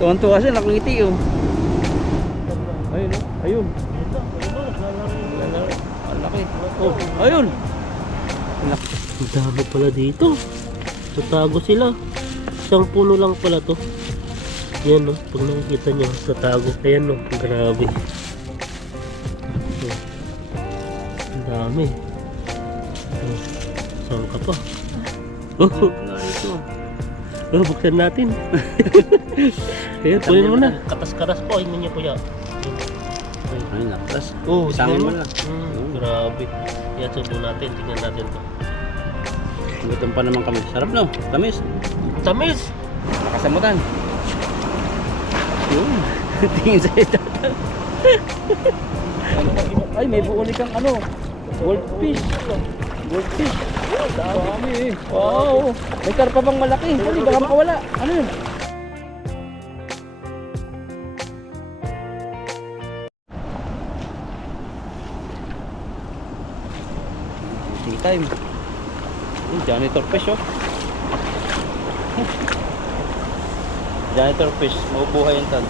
Tuwan-tuwa siya, nakangiti oh. Ayun oh, ayun. Ang laki. Oh, ayun. Ang dami pala dito. Tatago sila. Isang puno lang pala to. Yan no, pag nakikita nyo, tatago. Ayan no, grabe. Oh. Ang dami. Oh. Saan ka pa? Oh, oh, buksan natin. Ayan, kunin mo na. Katas-karas po, ayun niya po yan. Ayun na, plus. Oh, Isangin mo tingnan lang. Grabe. Yan, subo natin. Tingnan natin to. Gutom pa naman kami. Sarap no? Tamis. Tamis! Nakasamutan. Yun. Tingin sa ito. Ay, may buulik kang ano. Goldfish. Goldfish. Dami eh. Wow. May karpa bang malaki. Hindi, baka makawala. Ano yun? Tea time. Janitor fish oh. Janitor fish, mabubuhay yung tan.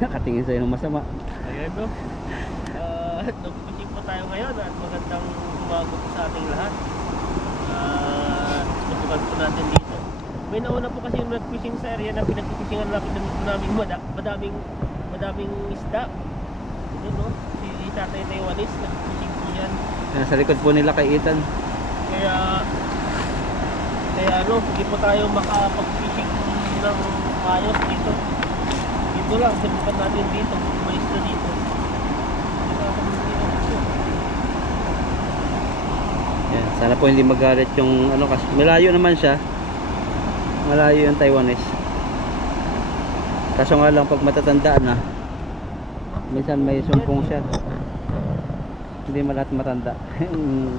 Nakatingin sa'yo ng masama. Ayan no. Nag-fishing po tayo ngayon at magandang umaga po sa ating lahat. Subukan po natin dito. May nauna po kasi yung nag-fishing sa area na pinag-fishingan namin madaming isda. Yun no. Si Tatay Taiwanese nag-fishing po yan. Sa likod po nila kay Ethan. Kaya ano, hindi po tayo makapag-fishing ng ayos dito. Dito lang, subukan natin dito. May isda dito. Yan, sana po hindi magalit yung ano kasi malayo naman siya. Malayo yung Taiwanese. Kaso nga lang pag matatandaan na minsan may sumpong siya. Hindi lahat matanda.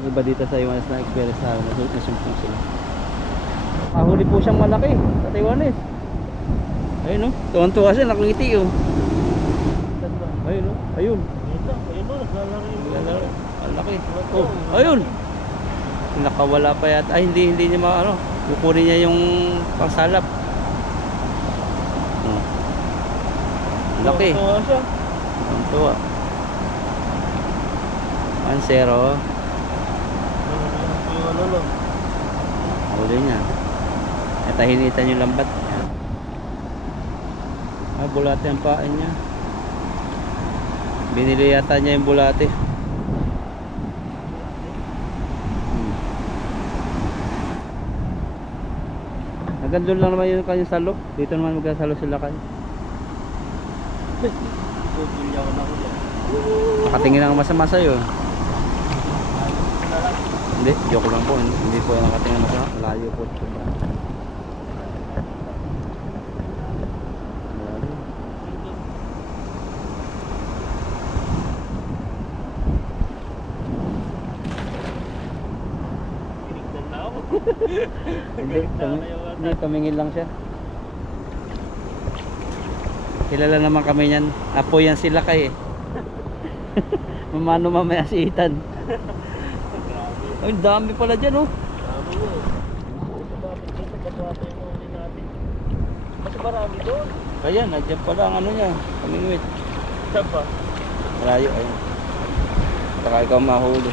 Iba dito sa Taiwanese na experience sa sumpong sila. Mahuli po siyang malaki sa Taiwanese. Ayun oh, tuwan-tuwa siya, nakangiti oh. Ayun oh, ayun. Ayun o, naglalaro. Ang laki. Oh, ayun. Nakawala pa yata. Ay, hindi niya ano. Kukunin niya yung pangsalap. Laki. Ang tuwa. 1-0. Huli niya. At hinitan yung lambat. Ah, bulate ang pain niya. Binili yata niya yung bulate. Hanggang doon lang naman yung kanyang salo. Dito naman magkasalo sila kayo. Nakatingin ang masama sa'yo. Hindi, joke lang po. Hindi po nakatingin ang masama. Malayo po. Hindi, tumingin lang siya. Kilala naman kami niyan. Apo yan sila kay eh. Mamano mamaya si Ethan. Ay, dami pala dyan oh. Mas marami doon. Kaya, nadyan pala ang ano niya. Kamingwit. Saan pa? Malayo, ayun. Saka ikaw mahuli.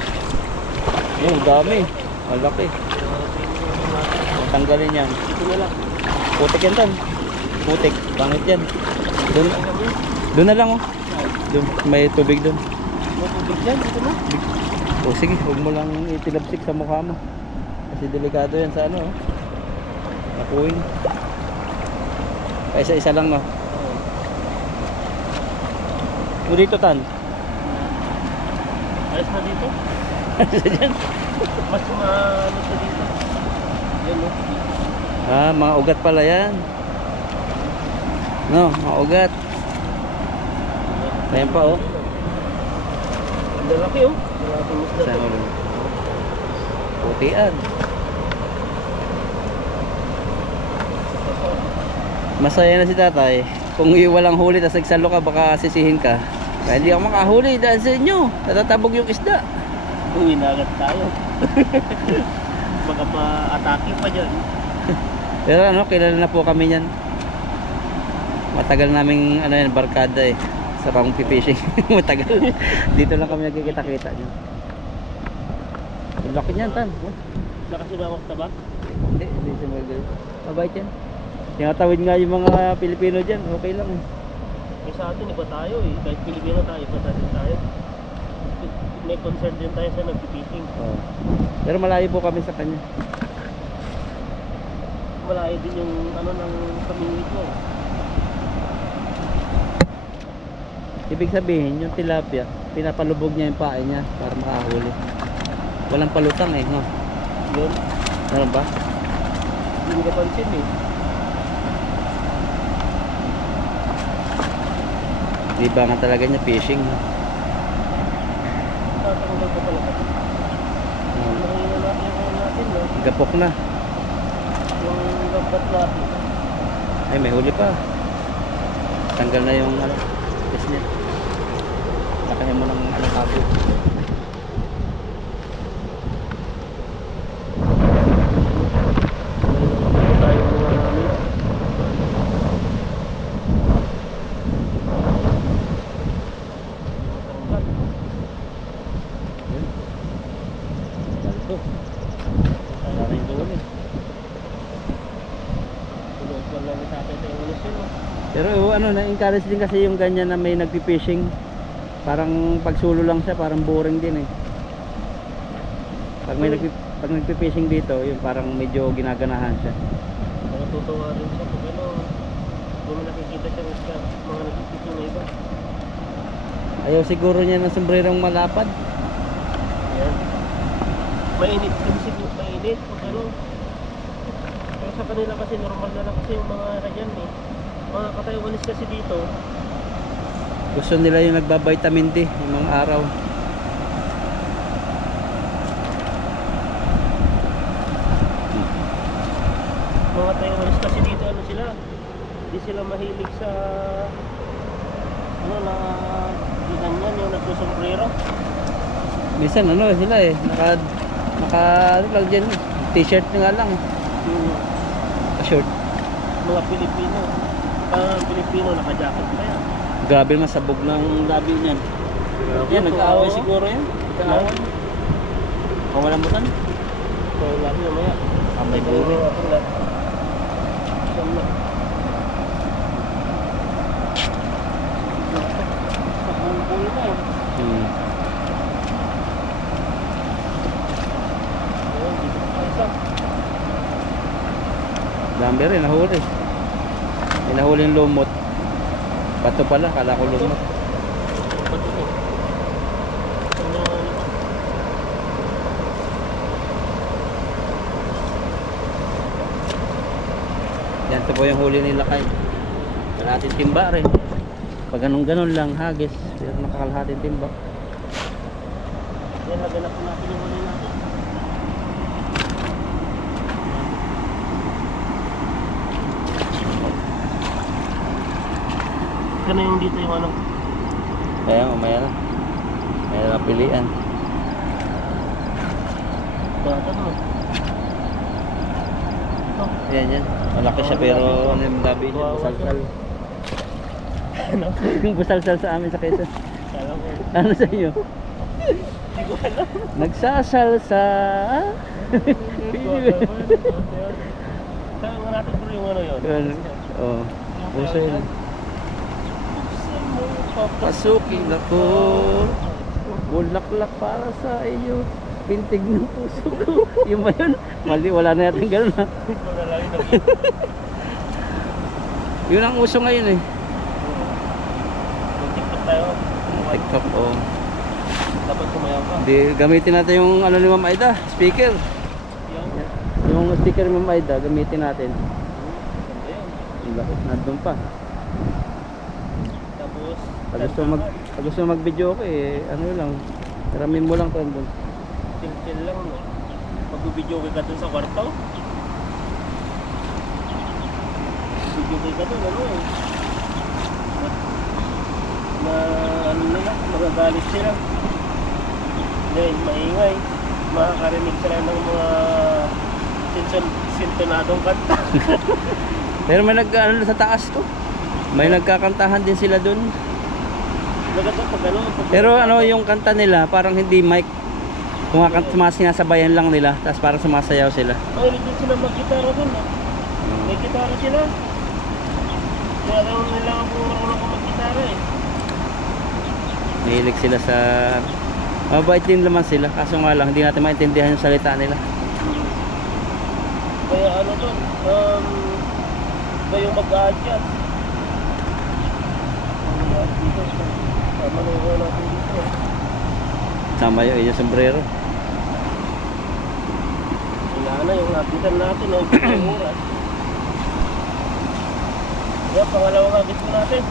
Ayun, dami. Malaki. Tanggalin yan. Dito na lang. Putik yan tan. Putik. Pangit yan. Doon na lang oh. Doon, may tubig doon. May tubig dyan, dito na. O sige, huwag mo lang itilapsik sa mukha mo. Kasi delikado yan sa ano oh. Nakuhin. Isa-isa lang no. O dito tan. Ayos na dito. Isa dyan. Mas maano sa dito. Yan o. Ah, mga ugat pala yan. No, mga ugat. Ayan pa oh. Ang lalaki o. Malaking isda Saan to. ulo? Putian. Masaya na si tatay. Kung walang huli tapos nagsalo ka, baka sisihin ka. Kaya hindi ako makahuli dahil sa inyo. Natatabog yung isda. Uwi na agad tayo. baka ma-atake pa dyan. Pero ano, kilala na po kami yan. Matagal naming ano yan, barkada eh. Sa pang fishing. Matagal. Dito lang kami nagkikita-kita niyo. Ang laki niyan, Tan. Nakasibawak na ba? Hindi siya magagal. Mabait yan. Tinatawid nga yung mga Pilipino dyan. Okay lang eh. Eh sa atin, iba tayo eh. Kahit Pilipino tayo, iba tayo. May concern din tayo sa nagpipishing. Oo. Pero malayo po kami sa kanya. Malayo din yung ano ng community mo. Ibig sabihin, yung tilapia, pinapalubog niya yung pae niya para makahuli. Walang palutang eh, no? Yun. Meron ba? Hindi ka pansin eh. Di ba nga talaga niya fishing? No? Tatanggal pa pala ka. Nakina natin yung ano natin, no? Gapok na. Yung gambat natin. Ay, may huli pa. Tanggal na yung ano, fish niya. Lakahin mo ng ano, tabo. Tayo mga namin. Ito. Maraming huli. Tulog pa lang sa atin tayo ulit yun, no? Pero ano, na-encourage din kasi yung ganyan na may nagpi-fishing. Parang pagsulo lang siya, parang boring din eh. Pag nagpi-fishing dito, yun parang medyo ginaganahan siya. Natutuwa rin siya kung ano, kung may nakikita siya sa mga nagpipishing na iba. Ayaw siguro niya ng sombrerong malapad. Ayan. Mainit kasi siguro, mainit kung ano. Pero sa kanila kasi normal na lang kasi yung mga ganyan eh. Mga Kataiwanis kasi dito, Gusto nila yung nagbabitamin D yung mga araw. mga Taiwanis kasi dito ano sila, hindi sila mahilig sa ano na ganyan yung nagsusombrero. Minsan ano sila eh, naka ano lang dyan, t-shirt na nga lang. Short. Mga Pilipino, Pilipino naka-jacket pa yan. Grabe masabog ng labi niyan. Yan, nag-aaway siguro yan. Nag-aaway. Kung walang butan. So, lagi namaya. May buri. Hmm. Dami rin, nahuli. May nahuli yung lumot. Bato pala, kala ko lumot. Yan, ito po yung huli nila kay. Kalahating timba rin. Pag ganun-ganun lang, hagis. Pero nakakalahating timba. Yan, naganap po natin yung huli natin. Ito na yung dito yung ano. Kaya mamaya na. May napilian. Bata mo. Yan yan. Malaki siya pero ano yung labi niya. Busalsal. Ano? Yung busalsal sa amin sa Quezon. Kala ko. Ano sa inyo? Hindi ko alam. Nagsasalsa. Hindi ko alam. Saan nga natin bro yung ano yun? Yun. Oo. Puso yun. Buksan mo, Pasukin ako. Bulaklak para sa iyo. Pintig ng puso ko. Yung ba yun? Mali, wala na natin ganun ha. Ito na lang yung Yun ang uso ngayon eh. TikTok tayo. TikTok oh. Dapat kumayaw ka. Hindi, gamitin natin yung ano ni Ma'am Aida, speaker. Yan. Yung speaker ni Ma'am Aida, gamitin natin. Ganda yan. Yung lakot, nandun pa. Tapos, Pag gusto mag-video ko eh, ano lang, tiramin mo lang to doon. chill lang no. Mag-video ka dun sa kwarto. Video ka dun, ano eh. Ano nila, magagalit sila. Dahil maingay, makakarinig sila ng mga sintonadong kanta. Pero may ano sa taas ko. May nagkakantahan din sila dun. Maganda pag ano. Pero ano yung kanta nila, parang hindi mic. Kung sinasabayan lang nila, tapos parang sumasayaw sila. Ay, hindi sila mag-gitara dun. May gitara sila. Kaya lang nila ang marunong ko mag-gitara eh. Mahilig sila sa... Mabait din naman sila, kaso nga lang, hindi natin maintindihan yung salita nila. Kaya ano dun, kayo mag-a-adjust. Dito, manuha natin dito. Sama yung sombrero. Wala na yung napitan natin, yung oras. Kaya pangalawang hagis ko natin.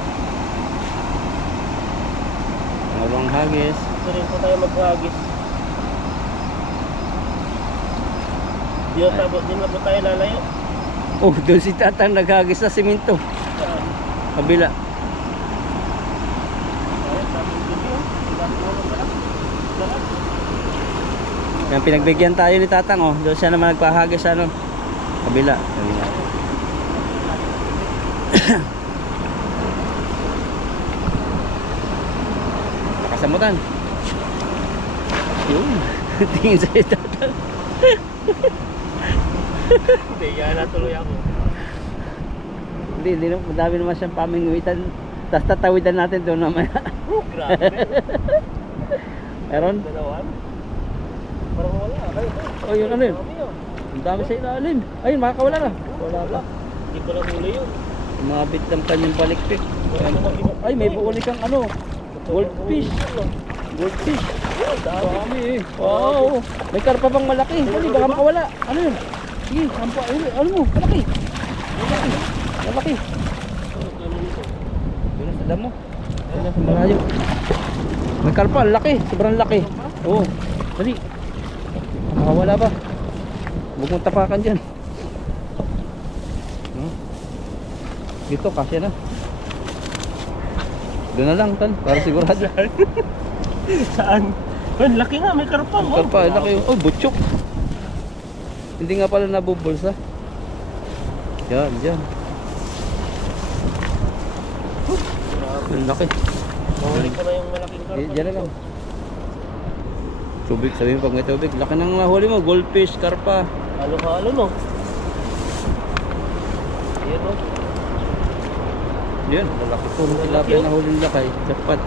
Pangalawang hagis. Ito rin po tayo mag-hagis. Di na po tayo lalayo. Oh, doon si Tatang naghagis sa simento. Saan? Kabila. Ay, sabi ko yun. Yung pinagbigyan tayo ni Tatang, oh. Doon siya naman nagpahagis sa ano. Kabila. Kabila. Nakasamutan. Yun. Tingin sa'yo, Tatang. Hindi, yan natuloy ako. Hindi naman. Madami naman siyang paminguitan. Tapos tatawidan natin doon mamaya. Oh, grabe. Meron? Ganawan? Parang wala. Oh, yun ano yun? Ang dami sa ilalim. Ayun, makakawala na. Wala pa. Hindi ko na huli yun. Umabit ng kanyang balikpik. Ay, may buulik kang ano. Goldfish. Goldfish. Dami eh. Wow. May karpa bang malaki. Dali, baka makawala. Ano yun? Sige, sampa. Ano mo? Malaki. Malaki. Malaki. Yun sa damo. Yun sa malayo. May karpa, laki. Sobrang laki. Oo. Dali. Makawala ba? Huwag mong tapakan dyan. Dito, kasya na. Doon na lang, Tan. Para sigurado. Saan? Ang laki nga, may karpa. Karpa, laki. Oh, butchok. Hindi nga pala nabubulsa. Yan, dyan. Ang laki. Mahuli ko na yung malaking karpa. Dyan na lang. Tubig, sabi mo pag may tubig. Laki ng nahuli mo, goldfish, karpa. Halo-halo no? Yan o. Yan, malaki po. Tilapia na huli nila kay Jackpot.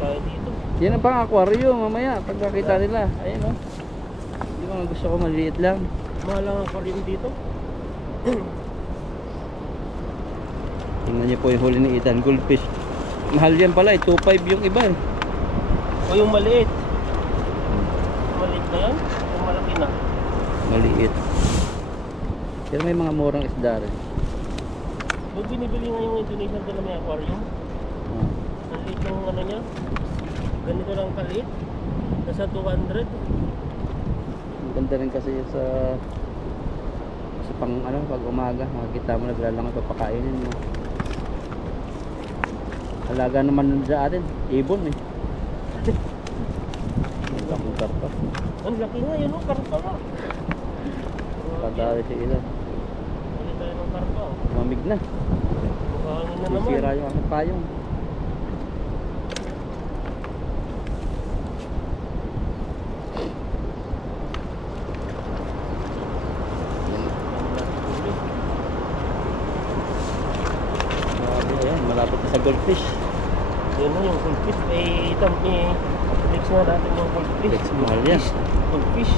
Kaya dito. Yan ang pang aquarium mamaya pag nakita nila. Ayun o. Hindi mo gusto ko maliit lang. Mahal ang aquarium dito. Tingnan niyo po yung huli ni Ethan, goldfish. Mahal yan pala, 2.5 yung iba eh. O yung maliit. Maliit na yan? O malaki na? Maliit. Pero may mga murang isda rin. Doon binibili nga yung Indonesian doon na may aquarium. Ang liit ng ano niya. Ganito lang kaliit. Nasa 200. Ang ganda rin kasi sa pang ano, pag umaga makikita mo naglalangoy papakainin mo. Alaga naman nun sa atin, ibon eh. Ang lakong karpa. Ang laki nga yun o, karpa nga. Kadali si Ethan. Bili tayo ng karpa o. Mamig na. Buhangin na naman. Sisira yung aking payong. Ayan, malapit na sa goldfish. Yun na yung goldfish. Mix na natin yung goldfish. Mix, mahal yan. Goldfish.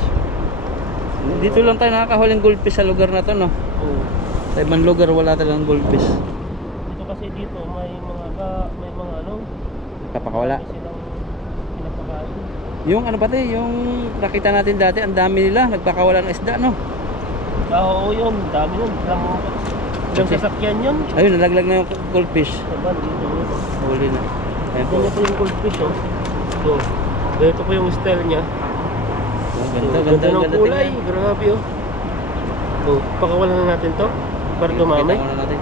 Dito lang tayo nakakahuling goldfish sa lugar na to, no? Oo. Sa ibang lugar wala talagang goldfish. Dito kasi dito may mga ano. Kapakawala. May silang pinapakain. Yung ano pati, yung nakita natin dati, ang dami nila, nagpakawala ng isda, no? Oo yun, dami nun. Ilang sasakyan yun. Ayun, nalaglag na yung goldfish. Diba, dito yun. Huli na. Ayan po. Ganito yung goldfish oh. So, ganito po yung style niya. Ganda ng kulay. tingnan. Grabe oh. So, pakawalan na natin to. Para dumamay. Kita muna natin.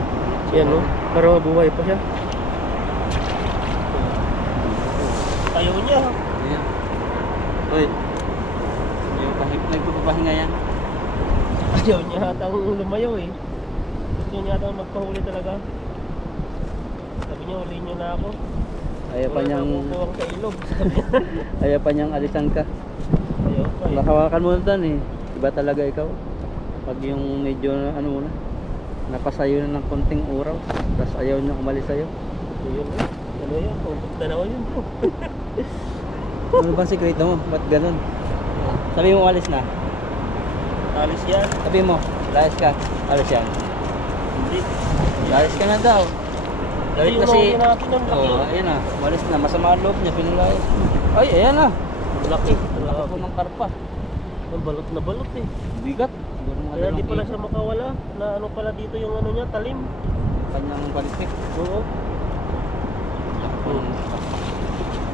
Yan oh. Para mabuhay pa siya. Ayaw niya. Ayan. Uy. Nagpapahinga yan. Ayaw niya hatang lumayo eh. Gusto niya hatang magpahuli talaga. Sabi niya, huliin niyo na ako. Ayaw pa niyang, Kukuwang sa ilog. ayaw pa niyang alisan ka. Ayaw pa eh. Nakawakan mo na tan eh. Iba talaga ikaw. Pag yung medyo ano mo na, napasayo na ng konting uraw, tapos ayaw niya umalis sa'yo. Yun eh. Ano yun? Pupunta tanaw yun po. Ano ba sikreto mo? Ba't ganun? Sabi mo alis na. Alis yan. Sabi mo, alis ka. Alis yan. Hindi. Alis ka na daw. Galit Yung kasi. nahuli natin ang laki. Oo, ayan na. Umalis na. Masama ang loob niya. Pinulay. Ay, ayan na. Ang laki. Laki po ng karpa. Ang balot na balot eh. Bigat. Siguro mga Kaya di dalawang pala kilo. siya makawala. Na ano pala dito yung ano niya, talim. Kanyang palikpik. Oo.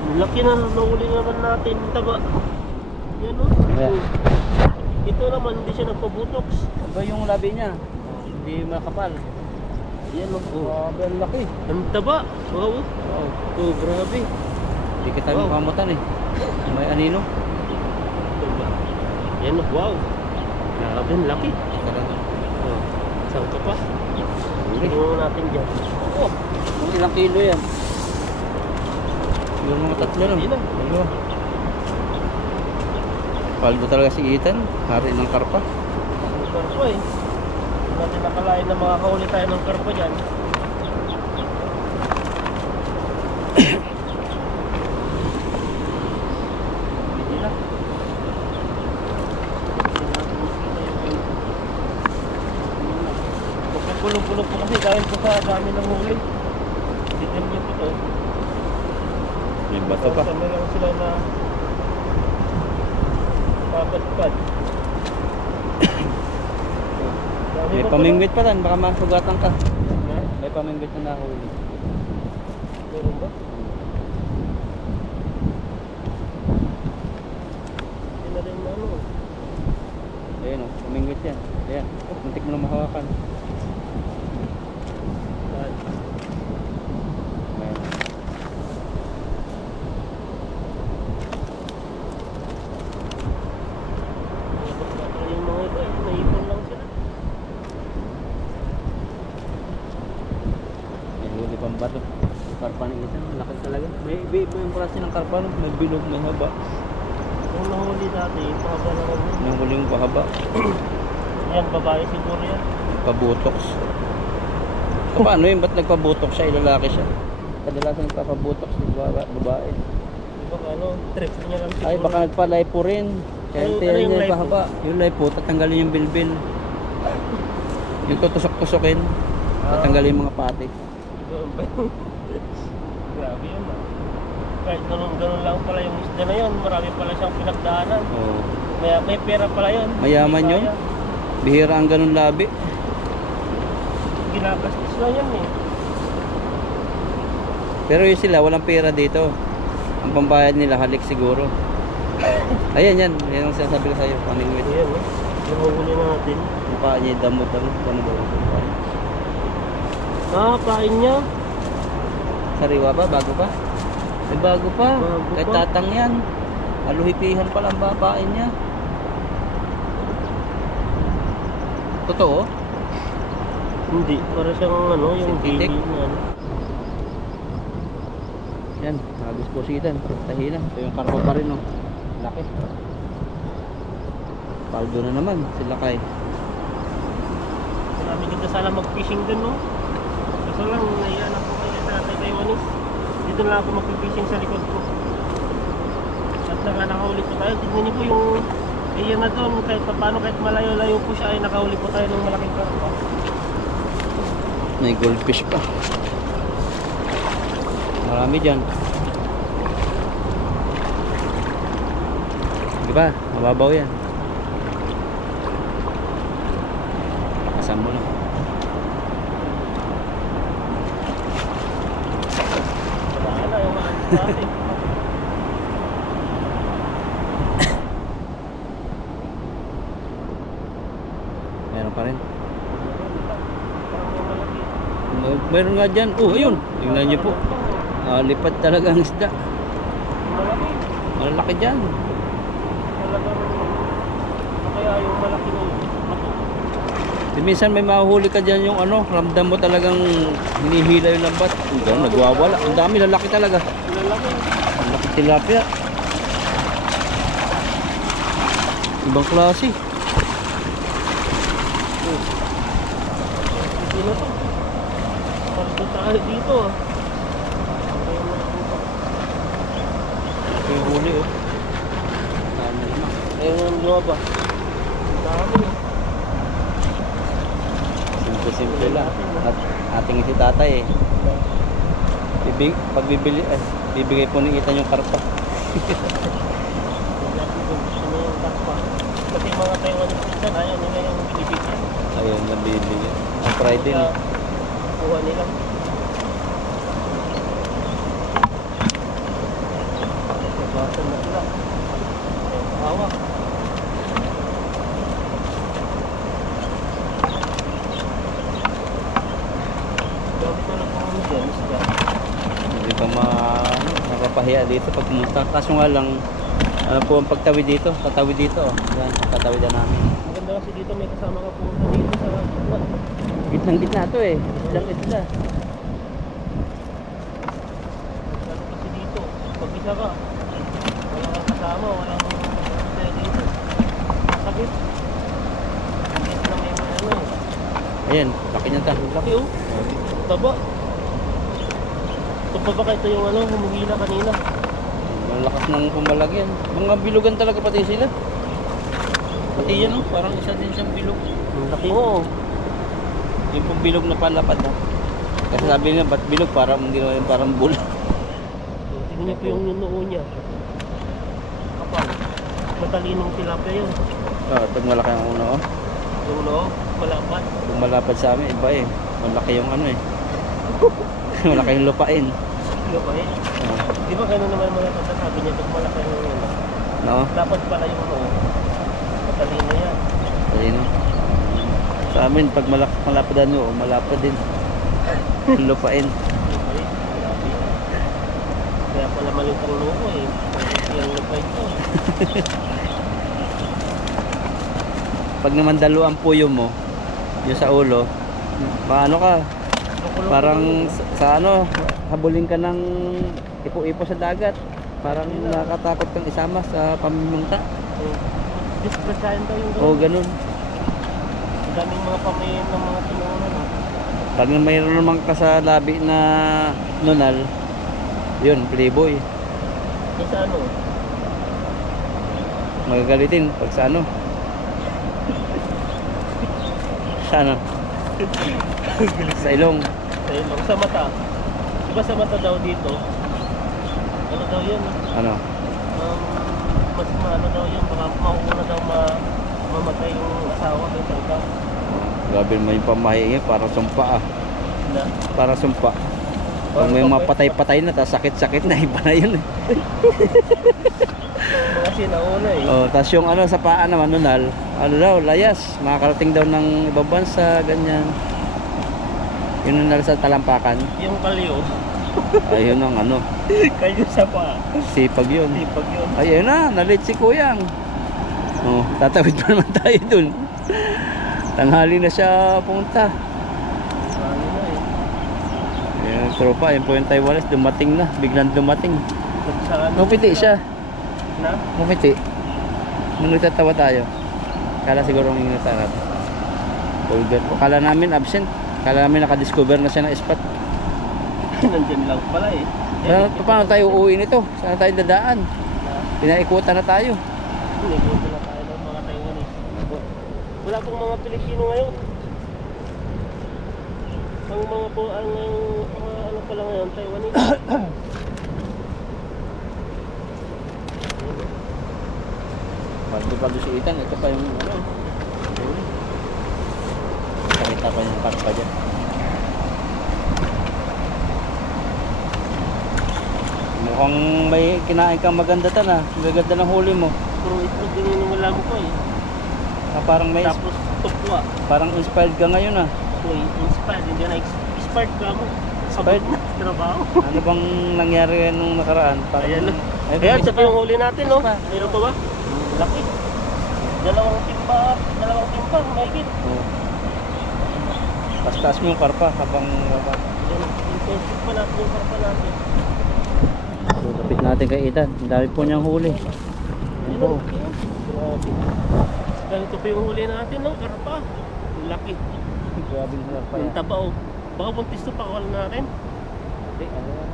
Ang laki na nahuli naman natin. Taba. Yan o. Yeah. Ito naman, hindi siya nagpabutox. Iba yung labi niya. Hindi makapal. Yan o. Grabe, ang laki. Ang taba. Wow. Wow. Oh, grabe. Hindi kita Wow. makamutan eh. May anino. Taba. Yan o. Wow. Grabe, ang laki. Talaga. Oh. Saan ka pa? Huli. Tingnan natin dyan. Oh, kung ilang kilo yan? Yung mga tatlo lang. Hindi na. Dalawa. Paldo talaga si Ethan. Hari ng karpa. Ang karpa eh. Hindi natin nakalain na makakahuli tayo ng karpa dyan. Hindi na. Pulong-pulong po kasi dahil po sa dami ng huli. Titin niyo po to. May bato pa. Saan na lang sila na papadpad. May pamingwit pa lang. Baka masugatan ka. Na? May pamingwit na nahuli. Meron ba? Hindi na rin ano. Ayan o. Pamingwit yan. Ayan. Muntik mo na mahawakan. Saan? Ayan. Yung mga iba, naipon lang sila. May huli pang bato. Karpa ng Ethan. Laki talaga. May iba yung klase ng karpa. No? May bilog, may haba. Yung nahuli dati, pahaba lang ang huli. May huli yung pahaba. Yan, babae siguro yan. Pabutox. So, paano yun? Ba't nagpabutox siya? Lalaki siya. Kadalasan nagpapabutox yung babae. Di ba ano, trip niya lang siguro. Ay, baka nagpa-lipo rin. Kaya Ano hintayin yung niya yung lipo? pahaba. Yung lipo, tatanggalin yung bilbil. Yung tutusok-tusokin, tatanggalin yung mga pati. Grabe yun ah. Kahit ganun lang pala yung isda na yun, marami pala siyang pinagdaanan. Oo. May pera pala yun. Mayaman Hindi yun. kaya. Bihira ang ganun labi. Ginagastos lang yan eh. Pero yun sila, walang pera dito. Ang pambayad nila, halik siguro. Ayan yan. Yan ang sinasabi ko sa'yo. Pamingwit. Ayan eh. Nanguhuli natin. Yung paa niya, damot lang. Ano ba? Ah, pain niya. Sariwa ba? Bago pa? Ay, bago pa. Bago Kahit pa. tatang yan. Aluhipihan pa lang babain niya. Totoo? Hindi. Para siyang ano, yung Synthetic? baby na ano. Yan, nagis po si Ethan. Tahina. Ito yung karpa pa rin, oh. Laki. Paldo na naman, sila kay. Marami dito sana mag-fishing dun, no? Kaso lang, naiyan ako kaya sa Tatay Taiwanese. Dito na ako mag-fishing sa likod ko. At nakahuli po tayo. Tignan niyo po yung iyan na doon. Kahit paano, kahit malayo-layo po siya, ay nakahuli po tayo ng malaking karpa. May goldfish pa. Marami dyan. Diba? Mababaw yan. Lakasan mo lang. Wala na yung mga sa atin. Meron pa rin. Parang may malaki. Meron nga dyan. Oh, ayun. Tingnan niyo po. Lipat talaga ang isda. Malaki. Malalaki dyan. Talagang ano kaya yung malaki ng bato. Minsan may mahuhuli ka dyan yung ano, ramdam mo talagang hinihila yung lambat. Hanggang nagwawala. Ang dami, lalaki talaga. Lalaki. Ang laki tilapia. Ibang klase. Sino to? Paldo tayo dito ah. Yung huli oh. Dami naman. Ayun yung ba? Dami. Simple lang. At ating si tatay eh. Pagbibili, bibigay po ng itan yung karpa. Kasi mga Taiwanese minsan ayaw nila yung binibigyan. Ayun, nabibigyan. Ang fried din. Kuha nila. Basan na sila. Hawak. Dami na lang kung ano dyan. Hindi ka nakapahiya dito pag pumunta. Kaso nga lang, ano po ang pagtawid dito? Tatawid dito. Oh. Yan, tatawidan namin. Maganda kasi dito may kasama ka pumunta dito sa gitna. Gitnang gitna to eh. Islang isla. Ano kasi dito, pag isa ka, wala kang kasama, walang masaya dito. Sakit. Sakit lang yung ano eh. Ayan, laki niyan ta. Laki oh. Taba. Ito pa ba ito yung ano, humihila kanina? Malakas ng pumalag yan. Mga bilugan talaga pati sila. Pati yan oh, parang isa din siyang bilog. Ang laki mo oh. Yung pong bilog na palapad ha. Kasi sabi niya, ba't bilog? Parang hindi naman parang bulag. Tingnan niyo po yung noo niya. Kapal. Matalinong tilapia yun. Pag malaki ang uno oh. Yung noo, malapad. Kung malapad sa amin, iba eh. Malaki yung ano eh. Malaki yung lupain. Ano ba eh? Di ba gano'n naman mga sabi niya, pag malaki yung noo? No? Lapad pala yung noo. Matalino yan. Ayun oh. Sa amin, pag malapad ano, malapad din. Lupain. Okay, grabe. Kaya pala maliit ang noo ko eh. Kasi yung lapad ko. Pag naman dalo ang puyo mo, yung sa ulo, paano ka? Parang sa ano, habulin ka ng ipo-ipo sa dagat. Parang nakakatakot kang isama sa pamimunta. Displasayan daw yung O ganun. Ang daming mga pamayin ng mga tinunan. Pag mayroon naman ka sa labi na nunal, yun, playboy. Yung sa ano? Magagalitin pag sa ano. Sa ano? Sa ilong. Sa ilong. Sa mata. Diba sa mata daw dito? Ano daw yun? Ano? Mas ano daw yun? Baka mauuna daw mamatay yung asawa kaysa ikaw. Grabe may pamahingi, parang sumpa ah. Na? Parang sumpa. Kung may mapatay-patay na, tas sakit-sakit na, iba na yun eh. Mga sinauna eh. Oh, tas yung ano sa paa naman nunal, ano daw, layas, makakarating daw ng ibang bansa, ganyan. Yung nunal sa talampakan, Yung kalyo. ayun ang ano, Kalyo sa pa. sipag yun. Sipag yun. Ayun na, nalit si Kuyang. Oh, tatawid pa naman tayo dun. Tanghali na siya punta. Ano na eh. Yung tropa, yun po yung Taiwanese, dumating na, biglang dumating. Sa ano? Mupiti siya, Na? mupiti. Nung nagtatawa tayo, kala siguro ang ingat natin. Folder po. Kala namin absent. Kala namin nakadiscover na siya ng spot. Nandiyan lang pala eh. Paano tayo uuwi nito? Saan tayo dadaan? Pinaikutan na tayo. Nagpunta na tayo ng mga Taiwanese. Wala pong mga Pilipino ngayon. Ang mga po, ang mga ano pala ngayon, Taiwanese. Pag-pag-usitan, ito pa yung ano. Nakita pa yung karpa dyan. Mukhang may kinain kang maganda tan ah. Maganda ng huli mo. Puro itlog din yung wala mo pa eh. Parang may Tapos tupwa. parang inspired ka ngayon ah. Uy, inspired. Hindi na expired ka mo. Expired? Sabot na trabaho. Ano bang nangyari nung nakaraan? Parang, Ayan na. Ay, Ayan, isa ito yung huli natin, no? Mayroon pa ba? Laki. Dalawang timba, mahigit. Oh. Taas mo yung karpa habang Yan, intensif pa natin yung karpa natin. so, lapit natin kay Ethan. Ang dami po niyang huli. Yan po. Grabe. Ganito po yung huli natin, no? Karpa. Ang laki. Grabe yung karpa Yung yan. taba, oh. Baka buntis to pakawal natin. Hindi, ano yan?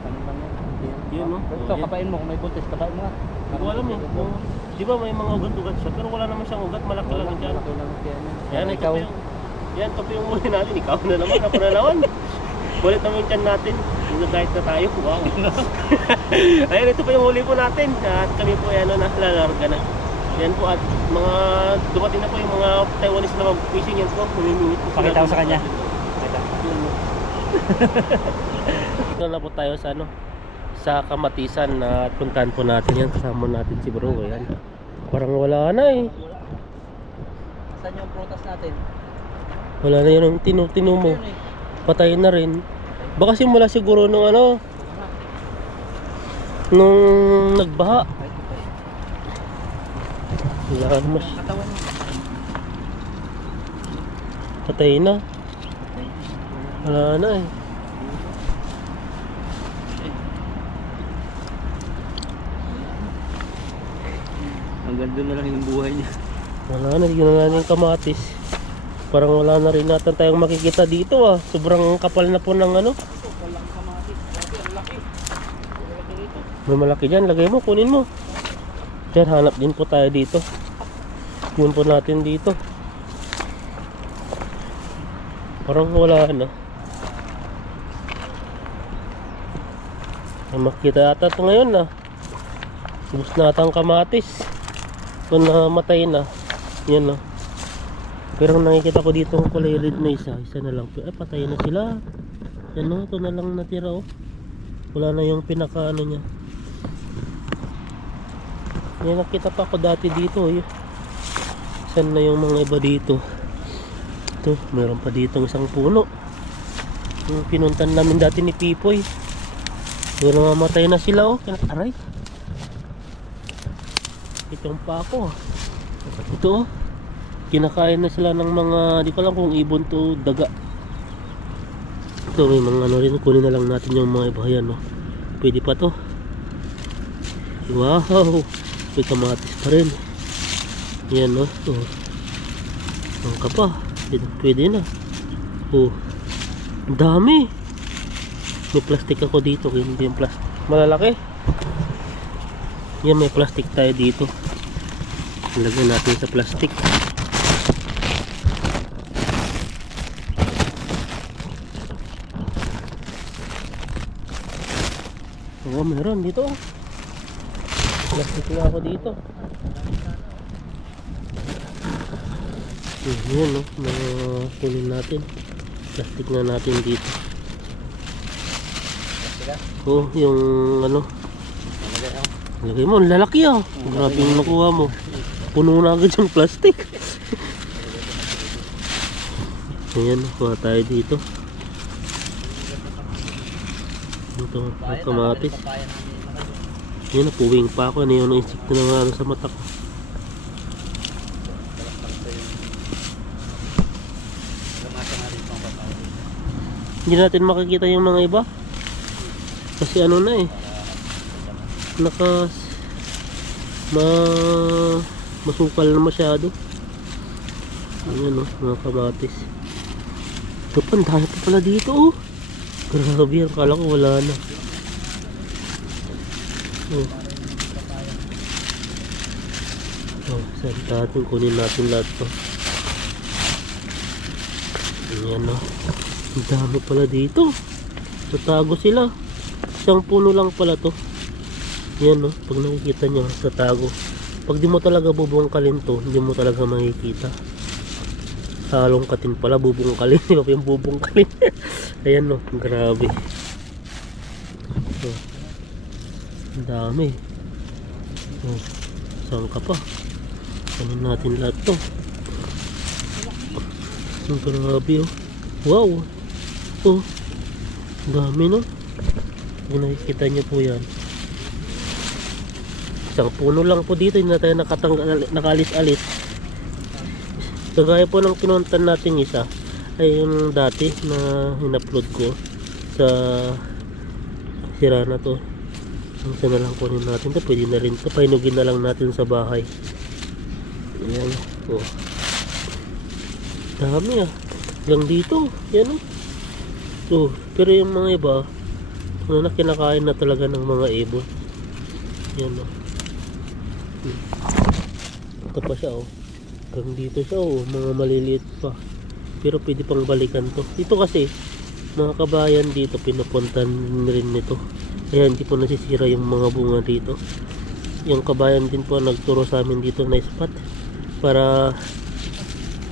Ano lang yan? Hindi yan. Yun, no? Ito, Yan. kapain mo. Kung may buntis, kapain mo nga. Hindi ko alam eh. Kung, di ba may mga ugat-ugat siya, pero wala naman siyang ugat, malaki lang dyan. Malaki lang siya. Yan, ito Ikaw. po yung, yan, ito po yung huli natin. Ikaw na naman, ako na naman. Bulit naman yung tiyan natin. Nag-diet na tayo. Wow. Ayan, ito po yung huli po natin. At kami po yan, lalarga na. Yan po, at mga dumating na po yung mga Taiwanese na mag-fishing yan po. Kumimingit po sila. Pakita ko sa kanya. Ito na po tayo sa ano, sa Kamatisan na puntahan po natin yan. Kasama natin si bro. Ayan. Parang wala na eh. Saan yung prutas natin? Wala na yun ang tinu mo. Ayun eh. Patay na rin. Baka simula siguro nung ano, nung nagbaha. Ay, ito pa eh. Wala na mas. Katawan mo. Patay na. Wala na eh. Hanggang doon na lang yung buhay niya. Wala na, hindi na natin yung kamatis. Parang wala na rin natin tayong makikita dito ah. Sobrang kapal na po ng ano. Walang kamatis. Ang laki. Malaki dito. May malaki dyan, lagay mo, kunin mo. Diyan, hanap din po tayo dito. Yun po natin dito. Parang wala na. May makita ata ito ngayon na. Ubus na ata ang kamatis. Kung namatay na. Yan na. Pero nakikita ko dito ang kulay red na isa. Isa na lang. Eh, patay na sila. Yan o, ito na lang natira o. Wala na yung pinaka ano niya. Yan, nakita pa ako dati dito eh. Saan na yung mga iba dito? Ito, meron pa dito isang puno. Yung pinuntan namin dati ni Pipoy. Pero namamatay na sila oh. Aray. Itong pa ako. Ito oh. Kinakain na sila ng mga, di ko alam kung ibon to, daga. Ito may mga ano rin, kunin na lang natin yung mga iba yan, no? Pwede pa to. Wow, may kamatis pa rin. Yan, no? Oh. Ang ka pa, pwede na. Oh, ang dami. May plastic ako dito, hindi yung plastic malalaki. Yan, may plastic tayo dito. Ilagay natin sa plastic. Oo, meron dito. Plastic na ako dito. Yan, no? Mga kunin natin. Plastic na natin dito. Oh, yung ano. Lagay mo, ang lalaki ah. Grabe yung nakuha mo. Puno na agad yung plastic. Ayan, kuha tayo dito. Ito, ang kamatis. Yan, napuwing pa ako. Ano yung insekto na ano sa mata ko. Hindi natin makikita yung mga iba. Kasi ano na eh. Masukal na masyado. Ayan o, mga kamatis. Ito pa, dahil pa pala dito oh. Grabe, akala ko wala na. Oh. Oh, saan natin kunin natin lahat to. Ayan o. Ang dami pala dito. Tatago sila. Isang puno lang pala to. Yan no, pag nakikita nyo sa tago. Pag di mo talaga bubungkalin to, hindi mo talaga makikita. Salongkatin pala, bubungkalin. Di ba yung bubungkalin? Ayan no, grabe. So, ang dami. Oh, saan ka pa? Ano natin lahat to? Ang grabe oh. Wow. Oh, dami no. Kung nakikita nyo po yan. Isang puno lang po dito, hindi na tayo nakalis-alis. Kagaya po ng pinuntan natin isa, ay yung dati na in-upload ko sa sira na to. Isa na lang kunin natin to, pwede na rin to, pahinugin na lang natin sa bahay. Ayan, oh. Dami ah, lang dito, yan oh. Oh, pero yung mga iba ano na, kinakain na talaga ng mga ibon. Yan oh. Ito pa siya oh, hanggang dito siya oh, mga maliliit pa, pero pwede pang balikan to. Ito kasi mga kabayan dito pinupuntan rin nito, kaya hindi po nasisira yung mga bunga dito. Yung kabayan din po nagturo sa amin dito na spot para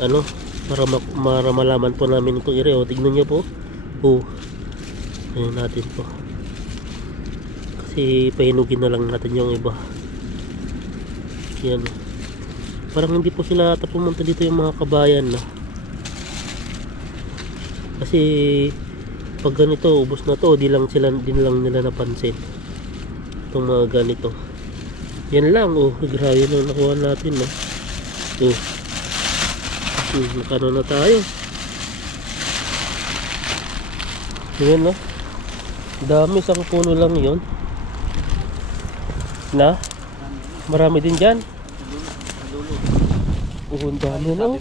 ano, para malaman po namin itong area. O, tignan nyo po. Oh, ayun natin po, kasi pahinugin na lang natin yung iba. Yan, parang hindi po sila ata pumunta dito yung mga kabayan na, kasi pag ganito ubos na to, di lang nila napansin itong mga ganito. Yan lang oh, grabe na nakuha natin no. Oh, nakano na tayo. Yan no, dami, isang puno lang yon na marami din dyan. Oh, ang dami na oh.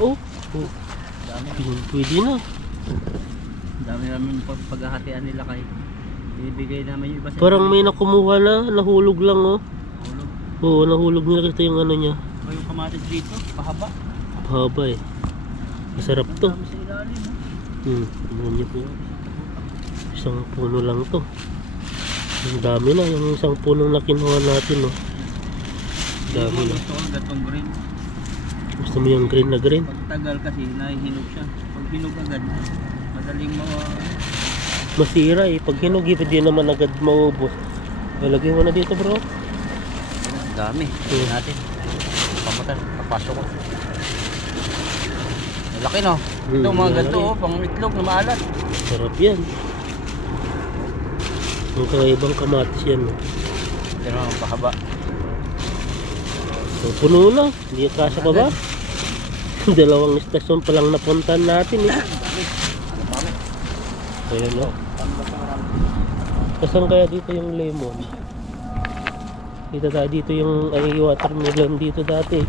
Oh, pwede na. Dami namin paghahatian nila kay ibigay namin yung iba sa parang may nakumuha na, nahulog lang oh. Nahulog. Oo, nahulog nila kasi yung ano niya. O yung kamatis dito, pahaba. Pahaba eh. Masarap to. Dami sa ilalim no? Tingnan niyo po. Isang puno lang to. Ang dami na, yung isang punong na kinuha natin oh. Dami na. Gusto ko gatong green. Gusto mo yung green na green? Pag tagal kasi nahihinog siya. Pag hinog agad, madaling Masira eh. Pag hinog, hindi naman agad maubos. Lagyan mo na dito bro. dami. Natin. Pamutan, papasok ko. Malaki no? Ito mga ganito oh, pang itlog na maalat. Sarap yan. Ang kakaibang kamatis yan oh. Pero ang pahaba. So, puno na. Hindi kasya pa ba? Dalawang istasyon pa lang napuntahan natin eh. Ayan o. Kasan kaya dito yung lemon? Dito tayo, dito yung watermelon dito dati.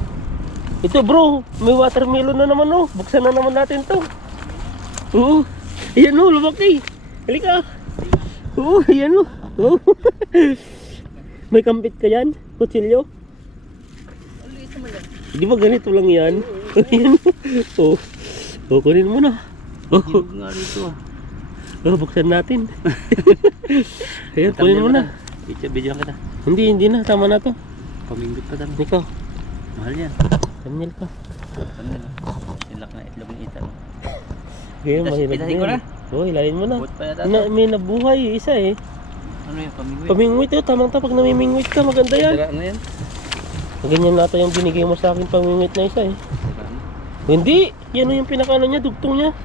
Ito bro, may watermelon na naman oh. Buksan na naman natin to. Oo. Ayan o, lumaki. Halika. Oo, ayan o. Oo. May kampit ka yan? Kutsilyo? Di ba ganito lang yan? Ayan o. Oh, kunin mo na. Oh. Hinog nga rito ah. Oh, buksan natin. Ayan, kunin mo na. Video kita. Hindi na. Tama na to. Paminggot pa dami. Ikaw. Mahal yan. Kamil ka. Silak na itlog ng ita. Kaya mahirap Itahin ko na? Oo, hilahin mo na. Buot pa yata. May nabuhay isa eh. Ano yung pamingwit? Pamingwit yun. Tamang-ta pag namimingwit ka. Maganda yan. Sira na yan. Ganyan nata yung binigay mo sa akin pamingwit na isa eh. Hindi. Yan yung pinakano niya. Dugtong niya.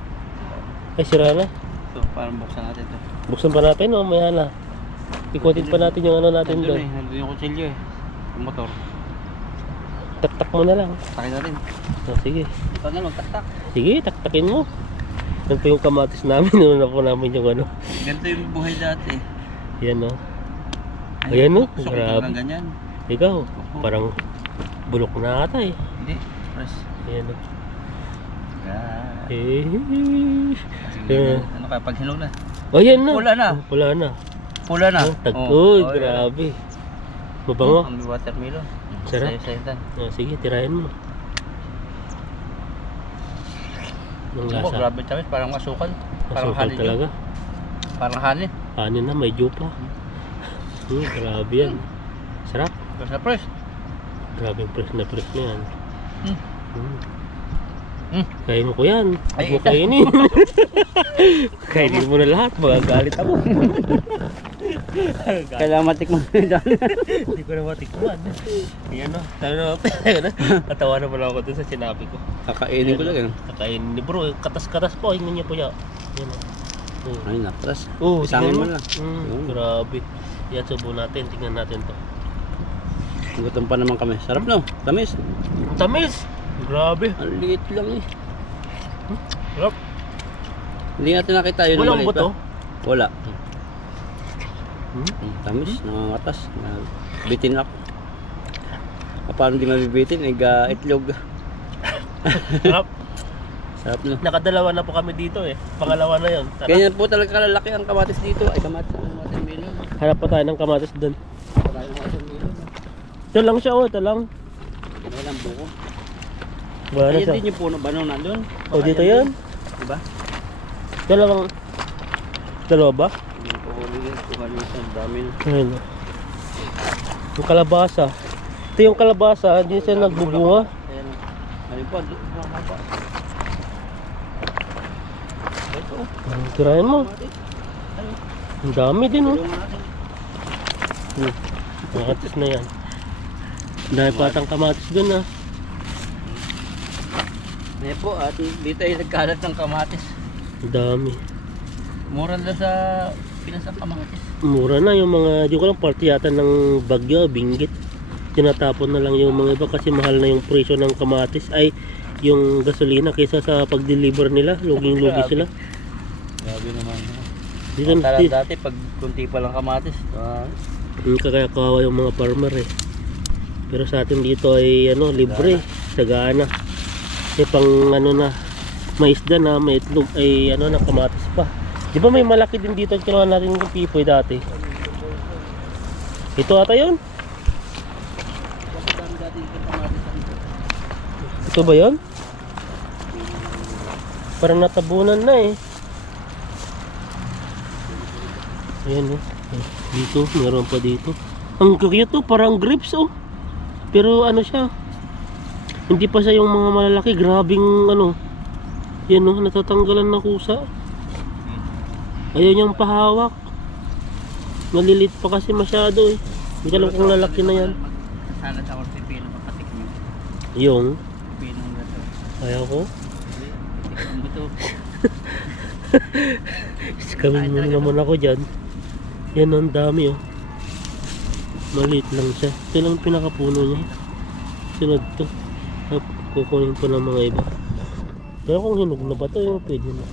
Ay, sira na. So, parang buksan natin ito. Buksan pa natin o maya na. Ikutin pa natin yung ano natin doon. Nandun yung kutsilyo eh. Yung motor. Tak-tak mo na lang. Takin natin. Oh, sige. Pag ano, tak-tak. Sige, tak-takin mo. Ganito yung kamatis namin. Una po namin yung ano. Ganito yung buhay dati. Yan o. Ayan o. Sok Grabe. lang ganyan. Ikaw, parang bulok na ata eh. Hindi. Fresh. Ayan o. Yeah. Eh. Ano kaya pag hinog na? Oh, yan na. Pula na. Oh, pula na. Pula na. Uy, grabe. Mabango. Ang watermelon. Sarap. Sayo-sayo. Oh, sige, tirahin mo. Ang Oh, lasa. grabe tamis. Parang masukal. Parang Masukal hanin talaga. yun. Parang hanin. Hanin na, may jupa. Grabe yan. Sarap. Fresh na fresh. Grabe yung fresh na yan. Mm. Kainin ko yan. Huwag Ay, mo kainin. Kainin mo na lahat. Magagalit ako. Kailangan matikman mo yun. Hindi ko na matikman. Yan o. Natawa na pala ako dun sa sinabi ko. Kakainin ko lang yan. Kakainin ni bro. Katas-katas po. Hingin niya po yan. Yan o. Ay, natras. tingnan Isangin mo mo. lang. Grabe. Yan, subo natin. Tingnan natin to. Gutom pa naman kami. Sarap no? Tamis. Tamis! Grabe. Ang liit lang eh. Sarap. Hindi natin nakita yun. Walang buto? Wala. Tamis, nangangatas. Bitin ako. Paano di mabibitin? Itlog. Sarap. Sarap no? Nakadalawa na po kami dito eh. Pangalawa na yun. Tara. Ganyan po talaga kalalaki ang kamatis dito. Ay kamatis ang watermelon. Hanap pa tayo ng kamatis doon. Tayo ng watermelon. Ito lang siya oh, ito lang. May lang buko. Wala na Ayun siya. din yung puno ba nung nandun? O dito yan. Diba? Dalawang. Dalawa ba? Hindi po huli. Ang dami na. Ayun oh. Yung kalabasa. Ito yung kalabasa, hindi siya nagbubunga. Ayan. Ayun pa. Pa. Ito. Tirahin mo. Ang dami din oh. Tulungan natin. Kamatis na yan. Dahil patang kamatis dun ah. Ayan po. At dito ay nagkalat ng kamatis. Ang dami. Mura na sa Pinas ang kamatis. Mura na yung mga, di ko lang party yata ng Bagyo, Binggit. Tinatapon na lang yung mga iba kasi mahal na yung presyo ng kamatis. Ay, yung gasolina kaysa sa pag-deliver nila. Luging-lugi sila. Grabe naman. Dito na, Dati pag kunti pa lang kamatis. kaya kawawa yung mga farmer eh. Pero sa atin dito ay ano, libre, sagana. Eh pang ano na, may isda na, may itlog ay ano na kamatis pa. Di ba may malaki din dito kinuha natin yung pipoy dati? Ito ata yun? Ito ba yun? Parang natabunan na eh. Ayan oh. Dito, meron pa dito. Ang cute oh, parang grapes oh. Pero ano siya, hindi pa siya yung mga malalaki. Grabing ano. Yan oh, natatanggalan na kusa. Ayaw niyang pahawak. Malilit pa kasi masyado eh. Hindi ka lang kung lalaki na yan. Sana sa orte pino papatik niyo. Yung Pino nga to. ayaw ko. Ang buto. Iskamin mo naman ako dyan. Yan ang dami oh. Maliit lang siya. Ito lang yung pinakapuno niya. Sunod to. Kukunin po ng mga iba. Pero kung hinog na ba ito, yung pwede na.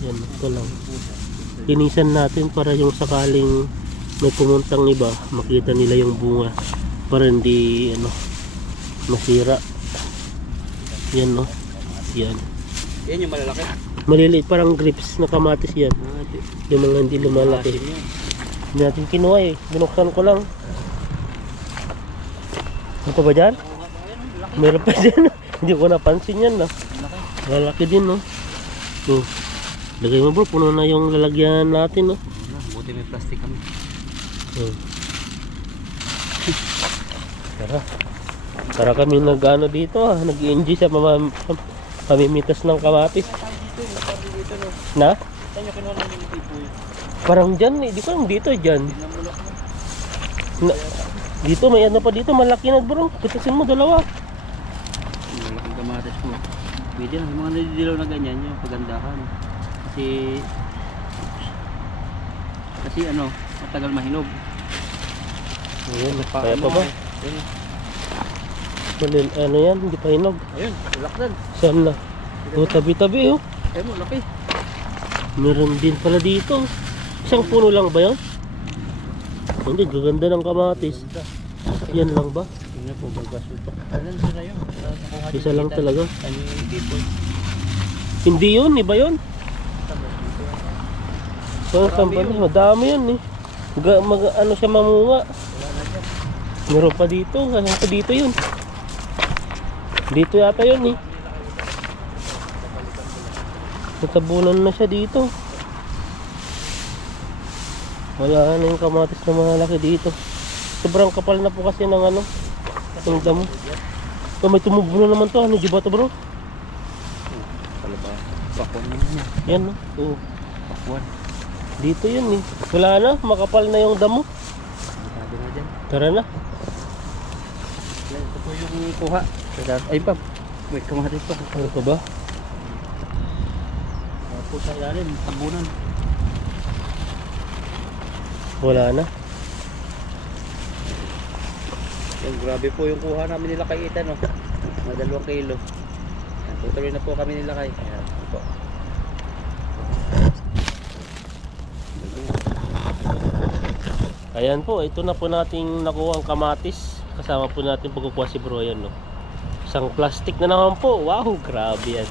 Yan, ito lang. Linisan natin para yung sakaling may pumuntang iba, makita nila yung bunga. Para hindi ano, masira. Yan no. Yan. Yan yung malalaki. Maliliit, parang grapes na kamatis yan. Yung mga hindi lumalaki. Hindi natin kinuha eh. Binuksan ko lang. Ano pa ba dyan? Meron pa dyan. Hindi ko napansin yan na. Lalaki din no. Lagay mo bro, puno na yung lalagyan natin no. Buti may plastic kami. Tara kami nag-ano dito nag-enjoy sa pamimitas ng kamatis. Na? Saan nyo kinuha namin yung pipoy? Parang dyan eh, di ko alam dito dyan. Dito may ano pa dito, malaki na bro. Pitasin mo dalawa. Malaking kamatis po. Pwede na, yung mga nadidilaw na ganyan yung pagandahan. Kasi ano, matagal mahinog. Ayun, kaya pa ba? Ano yan, hindi pa hinog. Ayun, ulakdan. Saan na? Tabi-tabi oh. Ayun mo, laki. Meron din pala dito. Isang puno lang ba yun? Hindi, gaganda ng kamatis. Yan lang ba? Tingnan po, bagbaso ito. Alam sila yun. Isa lang talaga. Ano yung pipoy? Hindi yun, iba yun. So, madami yun eh. Ano siya mamunga. Meron pa dito, ano pa dito yun. Dito yata yun eh. Natabunan na siya dito. Wala na yung kamatis na malaki dito. Sobrang kapal na po kasi ng ano, ng damo. May tumubo na naman to. Ano ba to bro? Pala ba? Bakwan na yun. Yan no. Oo. Bakwan. Dito yun eh. Wala na, makapal na yung damo. Sabi na dyan. Tara na. Yan, ito po yung kuha. Ay pa. Wait, kamatis pa. Ano pa ba? Po sa ilalim, tabunan. Wala na. Yung grabe po yung kuha namin nila kay Ethan, no? Mga 2 kilo. Ayan, tutuloy na po kami nila kay. Ayan po. Ayan po, ito na po nating nakuha ang kamatis. Kasama po natin pagkukuha si Bro yan, no? Isang plastic na naman po. Wow, grabe yan.